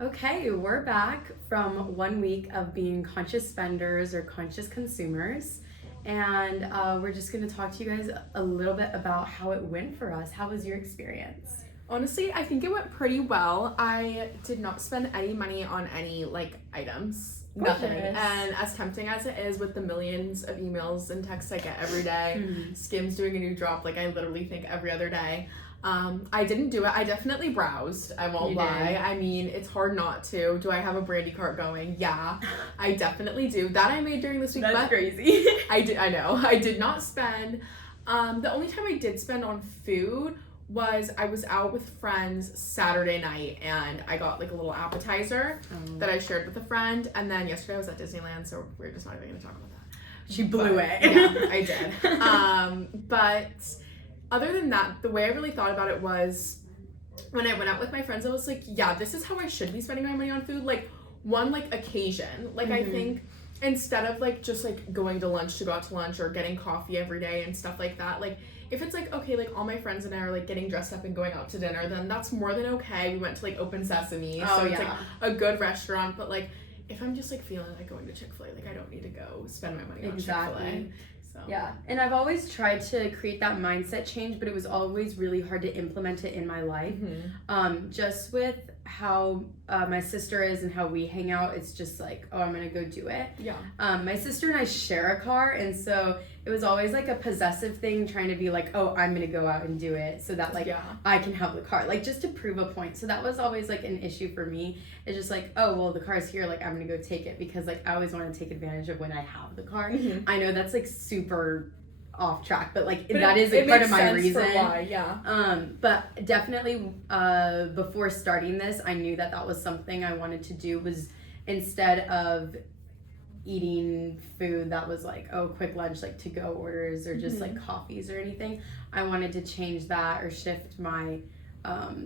Okay, we're back from 1 week of being conscious spenders or conscious consumers. And we're just going to talk to you guys a little bit about how it went for us. How was your experience? Honestly, I think it went pretty well. I did not spend any money on any items. Nothing. And as tempting as it is with the millions of emails and texts I get every day, Skims doing a new drop, I literally think every other day. I didn't do it. I definitely browsed. I won't lie. I mean, it's hard not to. Do I have a brandy cart going? Yeah, I definitely do. That I made during this week. That's crazy. I know. I did not spend. The only time I did spend on food was I was out with friends Saturday night and I got a little appetizer that I shared with a friend, and then yesterday I was at Disneyland, so we're just not even going to talk about that. She blew it. Yeah, I did. But other than that, the way I really thought about it was when I went out with my friends, I was like, yeah, this is how I should be spending my money on food. One occasion. I think instead of just going to lunch to go out to lunch or getting coffee every day and stuff like that, if it's okay, all my friends and I are getting dressed up and going out to dinner, then that's more than okay. We went to Open Sesame, so it's a good restaurant, but if I'm just feeling going to Chick-fil-A, I don't need to go spend my money on Chick-fil-A. So. Yeah, and I've always tried to create that mindset change, but it was always really hard to implement it in my life. Just with how my sister is and how we hang out, it's just oh, I'm gonna go do it. Yeah. My sister and I share a car, and so it was always a possessive thing, trying to be oh, I'm gonna go out and do it so that I can have the car, just to prove a point. So that was always an issue for me. It's just oh, well, the car's here, I'm gonna go take it, because I always want to take advantage of when I have the car. I know that's super off track, but that is part of my reason. For why, yeah. But definitely before starting this, I knew that was something I wanted to do, was instead of eating food that was quick lunch, to go orders or just coffees or anything, I wanted to change that or shift my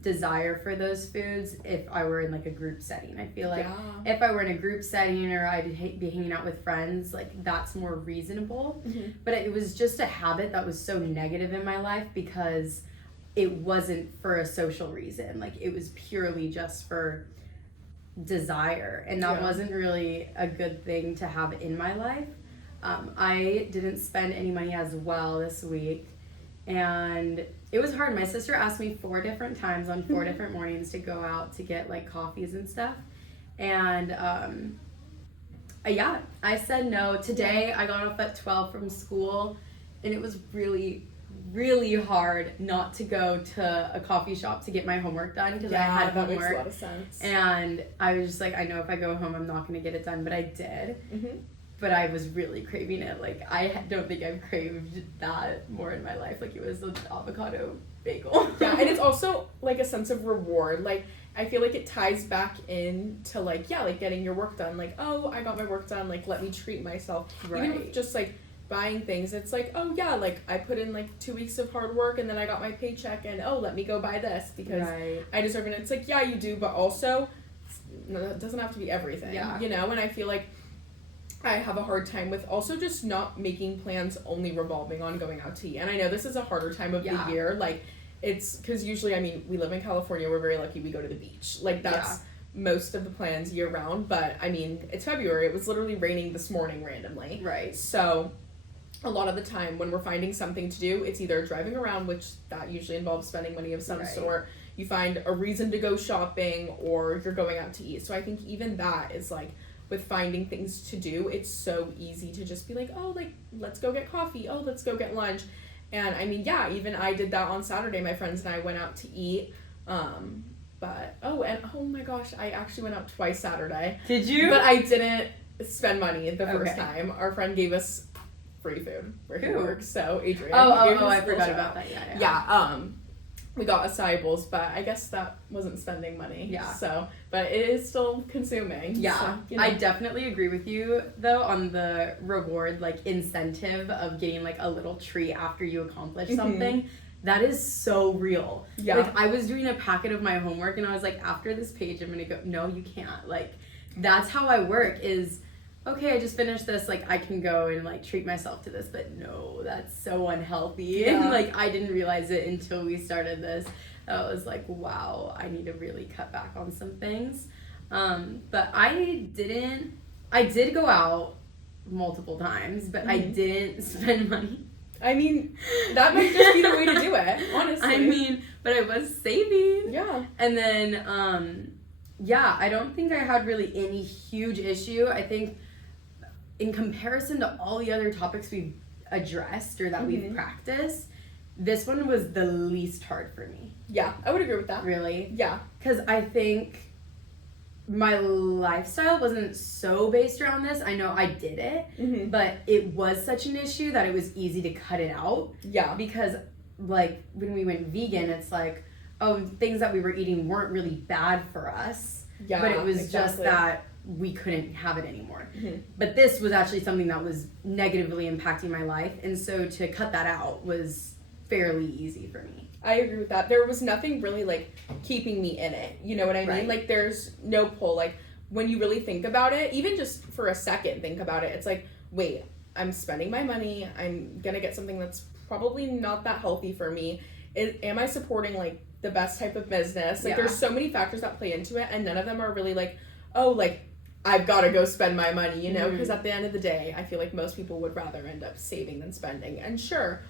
desire for those foods if I were in a group setting. I feel if I were in a group setting or I'd be hanging out with friends, that's more reasonable. But it was just a habit that was so negative in my life because it wasn't for a social reason. It was purely just for desire, and that wasn't really a good thing to have in my life. I didn't spend any money as well this week, and it was hard. My sister asked me 4 different times on 4 different mornings to go out to get coffees and stuff, and I said no. Today I got off at 12 from school, and it was really hard not to go to a coffee shop to get my homework done, because I had homework. That makes a lot of sense. And I was just I know if I go home I'm not going to get it done, but I did. But I was really craving it. I don't think I've craved that more in my life. It was an avocado bagel. Yeah, and it's also a sense of reward. I feel it ties back into getting your work done. Oh, I got my work done. Let me treat myself. Right. Even with just buying things, it's oh yeah, I put in 2 weeks of hard work and then I got my paycheck, and oh, let me go buy this because I deserve it. And it's yeah, you do, but also it doesn't have to be everything. Yeah. And I feel I have a hard time with also just not making plans only revolving on going out to eat. And I know this is a harder time of the year. It's because usually, I mean, we live in California. We're very lucky we go to the beach. That's most of the plans year round. But I mean, it's February. It was literally raining this morning randomly. Right. So a lot of the time when we're finding something to do, it's either driving around, which that usually involves spending money of some sort. You find a reason to go shopping, or you're going out to eat. So I think even that is with finding things to do, it's so easy to just be oh, let's go get coffee. Oh, let's go get lunch. And I mean, yeah, even I did that on Saturday. My friends and I went out to eat. But, oh my gosh, I actually went out twice Saturday. Did you? But I didn't spend money the first time. Our friend gave us free food where he works. So Adrian. Oh, I forgot about that. Yeah. We got acai bowls, but I guess that wasn't spending money. Yeah. So, but it is still consuming. Yeah. So, I definitely agree with you, though, on the reward, incentive of getting, a little treat after you accomplish something. That is so real. Yeah. I was doing a packet of my homework, and I was after this page, I'm going to go, no, you can't. That's how I work is, okay, I just finished this, I can go and, treat myself to this, but no, that's so unhealthy. Yeah. And, I didn't realize it until we started this. I was wow, I need to really cut back on some things. But I did go out multiple times, but I didn't spend money. I mean, that might just be the way to do it, honestly. I mean, but I was saving. Yeah. And then, I don't think I had really any huge issue. I think in comparison to all the other topics we've addressed or that we've practiced, this one was the least hard for me. Yeah, I would agree with that. Really? Yeah. Because I think my lifestyle wasn't so based around this. I know I did it, but it was such an issue that it was easy to cut it out. Yeah. Because, like, when we went vegan, it's like, oh, things that we were eating weren't really bad for us. Yeah, but it was just that we couldn't have it anymore. But this was actually something that was negatively impacting my life. And so to cut that out was fairly easy for me. I agree with that. There was nothing really, like, keeping me in it. You know what I mean? Right. Like, there's no pull. Like, when you really think about it, even just for a second think about it, it's like, wait, I'm spending my money. I'm going to get something that's probably not that healthy for me. Am I supporting, like, the best type of business? Like, there's so many factors that play into it, and none of them are really, like, oh, like, I've got to go spend my money, you know? Because at the end of the day, I feel like most people would rather end up saving than spending. And sure,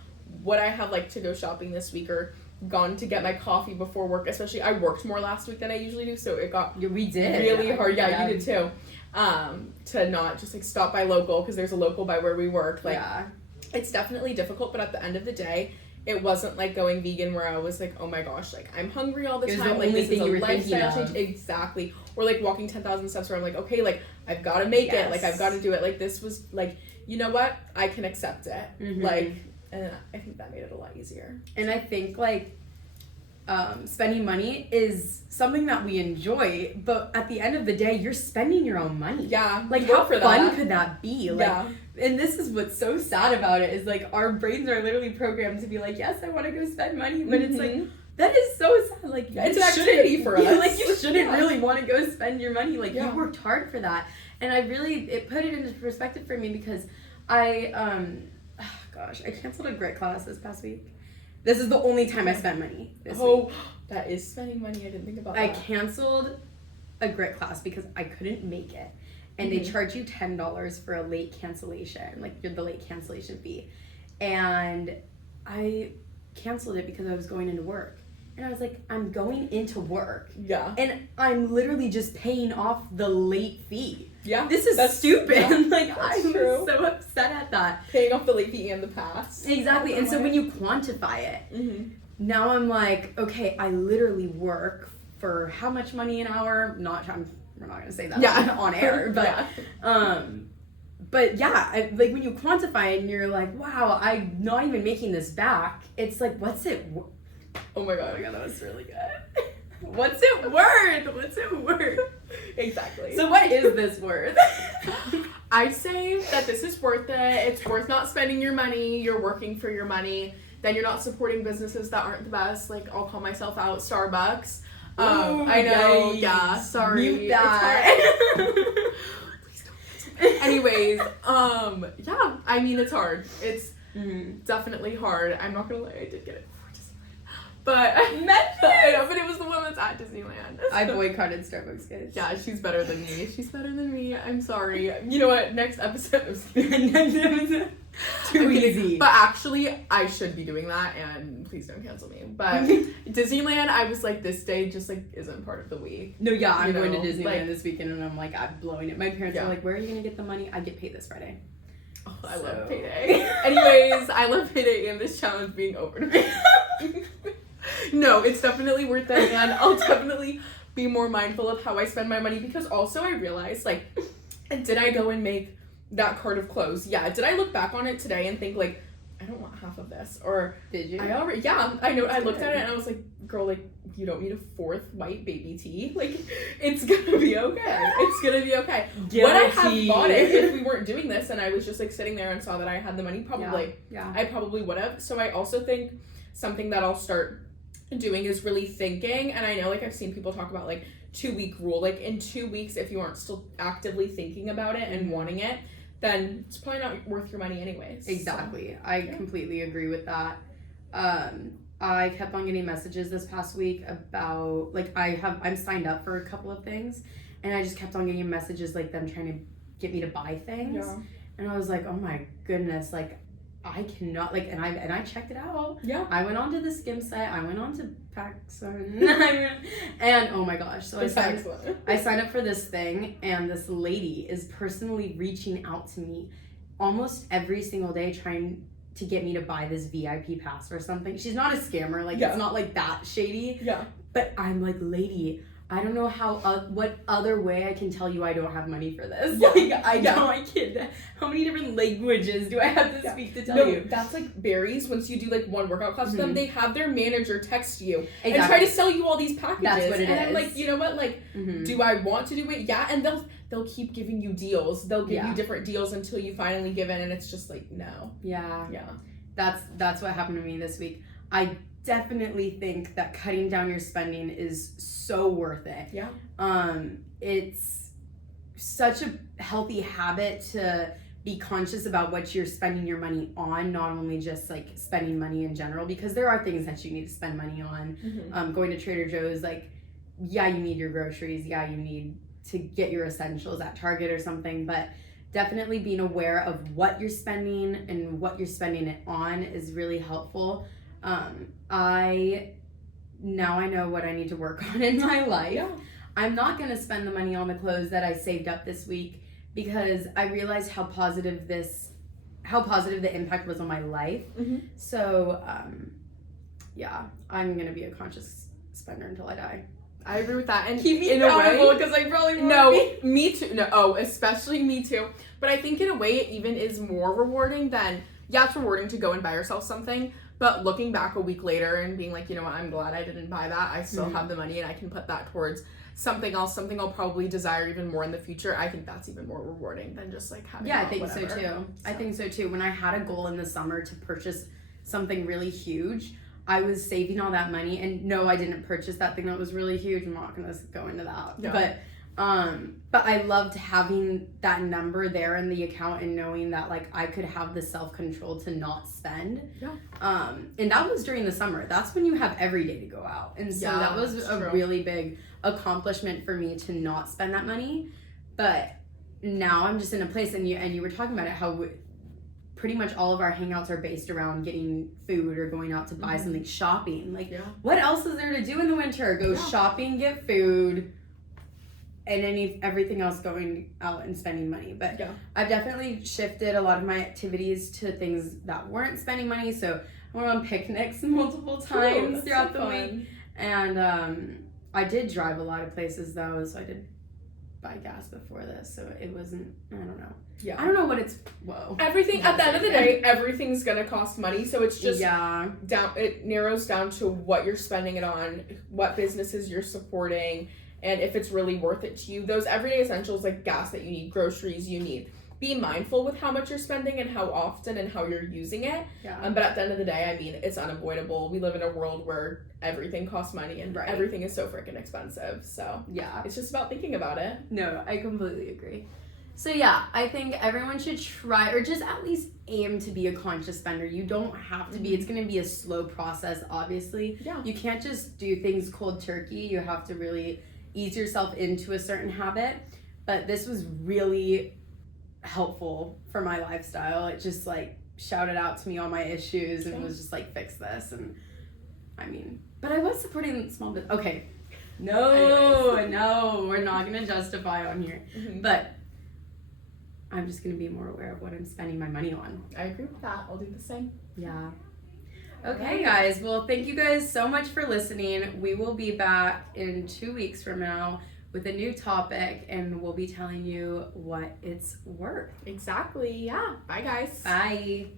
would I have, like, to go shopping this week or gone to get my coffee before work? Especially, I worked more last week than I usually do, so it got we did really hard. Yeah, you did too. To not just, like, stop by local, because there's a local by where we work. Like, it's definitely difficult, but at the end of the day, it wasn't like going vegan where I was like, oh my gosh, like, I'm hungry all the time. It was the like, only this thing is a you were thinking lifestyle of. change. Exactly. Or like walking 10,000 steps where I'm like, okay, like, I've got to make it. Like, I've got to do it. Like, this was like, you know what? I can accept it. Like, and I think that made it a lot easier. And I think, like, spending money is something that we enjoy, but at the end of the day, you're spending your own money. Yeah. Like, how fun could that be? Like, and this is what's so sad about it is, like, our brains are literally programmed to be like, yes, I want to go spend money, but it's like, that is so sad. Like, it's an activity for us. Yeah, like, you shouldn't really want to go spend your money. Like, you worked hard for that. And it put it into perspective for me because I canceled a grit class this past week. This is the only time I spent money this week. That is spending money. I didn't think about I that. canceled a grit class because I couldn't make it. And they charge you $10 for a late cancellation, like the late cancellation fee. And I canceled it because I was going into work. And I was like, I'm going into work. Yeah. And I'm literally just paying off the late fee. Yeah. This is stupid. Yeah, like, I was so upset at that. Paying off the late fee and the pass. Exactly. And so when you quantify it, now I'm like, okay, I literally work for how much money an hour? We're not going to say that on air, but like, when you quantify it and you're like, wow, I'm not even making this back. It's like, what's it? Oh my god, that was really good. What's it worth? What's it worth? Exactly. So what is this worth? I'd say that this is worth it. It's worth not spending your money. You're working for your money. Then you're not supporting businesses that aren't the best. Like, I'll call myself out, Starbucks. Ooh, I know. yikes. Yeah. Sorry. Mute that. Please don't. Anyways, yeah. I mean, it's hard. It's definitely hard. I'm not gonna lie. I did get it before Disneyland, but I know. But it was the one that's at Disneyland. I boycotted Starbucks, guys. Yeah, she's better than me. She's better than me. I'm sorry. You know what? Next episode. Too easy. But actually, I should be doing that, and please don't cancel me. But Disneyland, I was like, this day just like isn't part of the week. No, yeah, I'm going to Disneyland this weekend, and I'm like, I'm blowing it. My parents are like, where are you gonna get the money? I get paid this Friday. Oh, I love payday. Anyways, I love payday and this challenge being over to me. No, it's definitely worth it, and I'll definitely be more mindful of how I spend my money, because also I realized, like, did I go and make that cart of clothes? Yeah. Did I look back on it today and think, like, I don't want half of this? Or did you? I know. I looked at it and I was like, girl, like, you don't need a fourth white baby tee. Like, it's gonna be okay. It's gonna be okay. Guilty. Would I have bought it if we weren't doing this and I was just like sitting there and saw that I had the money? Probably. Yeah. I probably would have. So I also think something that I'll start doing is really thinking, and I know, like, I've seen people talk about, like, 2-week rule. Like, in 2 weeks, if you aren't still actively thinking about it and wanting it, then it's probably not worth your money anyways. Exactly. So, I completely agree with that. I kept on getting messages this past week about, like, I'm signed up for a couple of things, and I just kept on getting messages like them trying to get me to buy things. Yeah. And I was like, oh my goodness, like I cannot, like, and I checked it out. Yeah. I went onto the Skim site, I went onto Paxson, and oh my gosh, so I signed up for this thing, and this lady is personally reaching out to me almost every single day trying to get me to buy this VIP pass or something. She's not a scammer, like it's not like that shady. Yeah. But I'm like, lady, I don't know how, what other way I can tell you I don't have money for this. Yeah. Like, I can't. How many different languages do I have to speak to tell you? That's like berries. Once you do like one workout class with them, they have their manager text you and Exactly. try to sell you all these packages. That's what it and I'm is. like, you know what? Like, do I want to do it? Yeah. And they'll keep giving you deals. They'll give you different deals until you finally give in, and it's just like, no. Yeah. Yeah. That's what happened to me this week. I definitely think that cutting down your spending is so worth it. Yeah. It's such a healthy habit to be conscious about what you're spending your money on, not only just like spending money in general, because there are things that you need to spend money on. Going to Trader Joe's, like, yeah, you need your groceries. Yeah, you need to get your essentials at Target or something, but definitely being aware of what you're spending and what you're spending it on is really helpful. I know what I need to work on in my life. Yeah. I'm not going to spend the money on the clothes that I saved up this week because I realized how positive the impact was on my life. So, I'm going to be a conscious spender until I die. I agree with that. And keep me in a accountable way, because I probably won't be. me too. No, especially me too. But I think in a way it even is more rewarding than, it's rewarding to go and buy yourself something, but looking back a week later and being like, you know what, I'm glad I didn't buy that. I still have the money and I can put that towards something else, something I'll probably desire even more in the future. I think that's even more rewarding than just like having I think whatever. so too. So. I think so too. When I had a goal in the summer to purchase something really huge, I was saving all that money, and no, I didn't purchase that thing that was really huge. I'm not gonna go into that. Yeah. But I loved having that number there in the account and knowing that like I could have the self-control to not spend. Yeah. And that was during the summer. That's when you have every day to go out. And so that was a really big accomplishment for me to not spend that money. But now I'm just in a place, and you were talking about it, how pretty much all of our hangouts are based around getting food or going out to buy something, shopping. Like, what else is there to do in the winter? Go shopping, get food, and everything else going out and spending money. But I've definitely shifted a lot of my activities to things that weren't spending money. So I went on picnics multiple times throughout the week. And I did drive a lot of places though, so I did buy gas before this, so it wasn't, I don't know. Yeah. I don't know what it's, everything, at the end of the day, everything's gonna cost money, so it's just it narrows down to what you're spending it on, what businesses you're supporting, and if it's really worth it to you. Those everyday essentials like gas that you need, groceries you need. Be mindful with how much you're spending and how often and how you're using it. But at the end of the day, I mean, it's unavoidable. We live in a world where everything costs money and everything is so freaking expensive. So it's just about thinking about it. No, I completely agree. So I think everyone should try, or just at least aim to be a conscious spender. You don't have to be. It's going to be a slow process, obviously. You can't just do things cold turkey. You have to really ease yourself into a certain habit. But this was really helpful for my lifestyle. It just like shouted out to me all my issues and was just like, fix this. And I mean, but I was supporting small business. Okay, no, we're not gonna justify on here. But I'm just gonna be more aware of what I'm spending my money on. I agree with that. I'll do the same. Okay, guys. Well, thank you guys so much for listening. We will be back in 2 weeks from now with a new topic, and we'll be telling you what it's worth. Exactly. Yeah. Bye, guys. Bye.